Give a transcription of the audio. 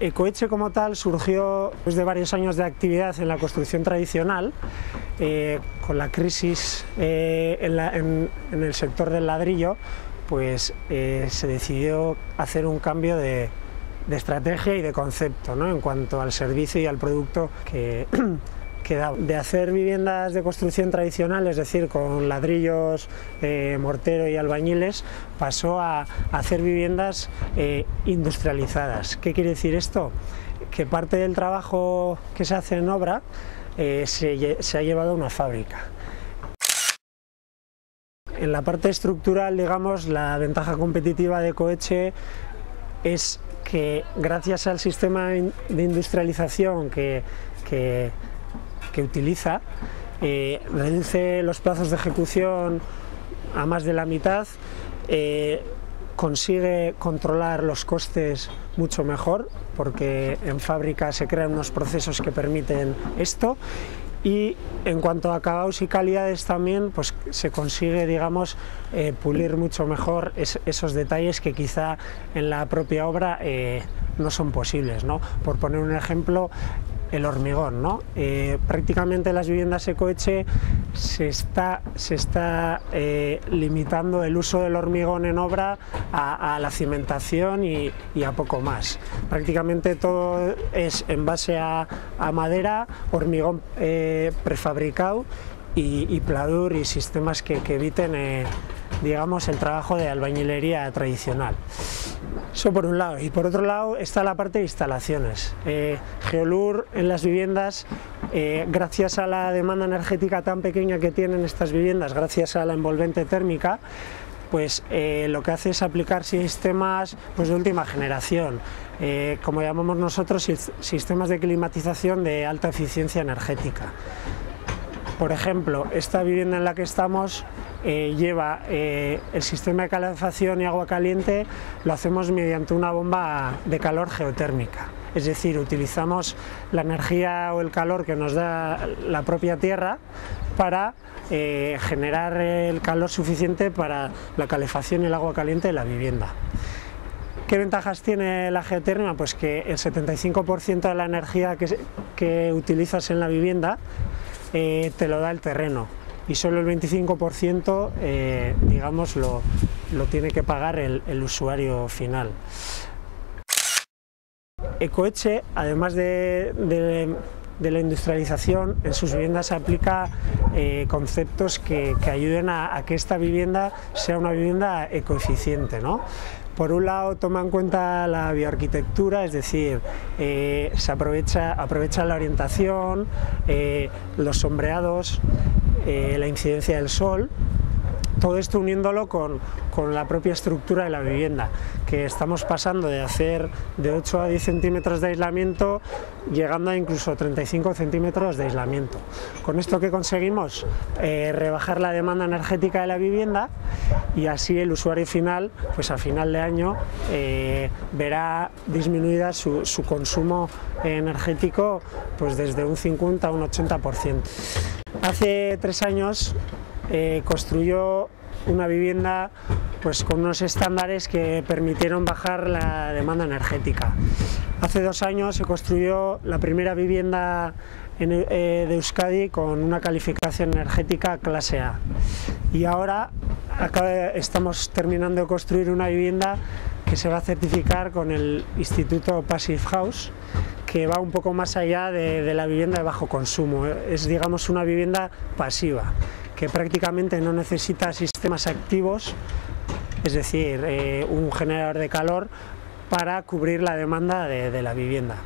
Ecoetxe como tal surgió después de varios años de actividad en la construcción tradicional, con la crisis en el sector del ladrillo, pues se decidió hacer un cambio de estrategia y de concepto, ¿no?, en cuanto al servicio y al producto que da. De hacer viviendas de construcción tradicional, es decir, con ladrillos, mortero y albañiles, pasó a hacer viviendas industrializadas. ¿Qué quiere decir esto? Que parte del trabajo que se hace en obra se ha llevado a una fábrica. En la parte estructural, digamos, la ventaja competitiva de Ecoetxe es que gracias al sistema de industrialización que utiliza, reduce los plazos de ejecución a más de la mitad, consigue controlar los costes mucho mejor, porque en fábrica se crean unos procesos que permiten esto, y en cuanto a acabados y calidades también, pues se consigue, digamos, pulir mucho mejor esos detalles que quizá en la propia obra no son posibles, ¿no? Por poner un ejemplo, el hormigón, ¿no? Prácticamente en las viviendas Ecoetxe se está limitando el uso del hormigón en obra a la cimentación y a poco más. Prácticamente todo es en base a madera, hormigón prefabricado y pladur y sistemas que eviten digamos, el trabajo de albañilería tradicional. Eso por un lado, y por otro lado está la parte de instalaciones. Geolur en las viviendas, gracias a la demanda energética tan pequeña que tienen estas viviendas, gracias a la envolvente térmica, pues lo que hace es aplicar sistemas pues de última generación, como llamamos nosotros, sistemas de climatización de alta eficiencia energética. Por ejemplo, esta vivienda en la que estamos lleva el sistema de calefacción y agua caliente, lo hacemos mediante una bomba de calor geotérmica. Es decir, utilizamos la energía o el calor que nos da la propia tierra para generar el calor suficiente para la calefacción y el agua caliente de la vivienda. ¿Qué ventajas tiene la geotermia? Pues que el 75% de la energía que utilizas en la vivienda te lo da el terreno, y solo el 25% digamos lo tiene que pagar el usuario final. Ecoetxe, además de la industrialización, en sus viviendas aplica conceptos que ayuden a que esta vivienda sea una vivienda ecoeficiente, ¿no? Por un lado, toma en cuenta la bioarquitectura, es decir, se aprovecha la orientación, los sombreados, la incidencia del sol, todo esto uniéndolo con la propia estructura de la vivienda, que estamos pasando de hacer de 8 a 10 centímetros de aislamiento, llegando a incluso 35 centímetros de aislamiento. Con esto, ¿qué conseguimos? Rebajar la demanda energética de la vivienda, y así el usuario final, pues a final de año, verá disminuida su consumo energético pues desde un 50 a un 80%. Hace 3 años construyó una vivienda pues con unos estándares que permitieron bajar la demanda energética. Hace 2 años se construyó la primera vivienda de Euskadi con una calificación energética clase A, y ahora estamos terminando de construir una vivienda que se va a certificar con el Instituto Passive House, que va un poco más allá de la vivienda de bajo consumo. Es, digamos, una vivienda pasiva, que prácticamente no necesita sistemas activos, es decir, un generador de calor, para cubrir la demanda de la vivienda.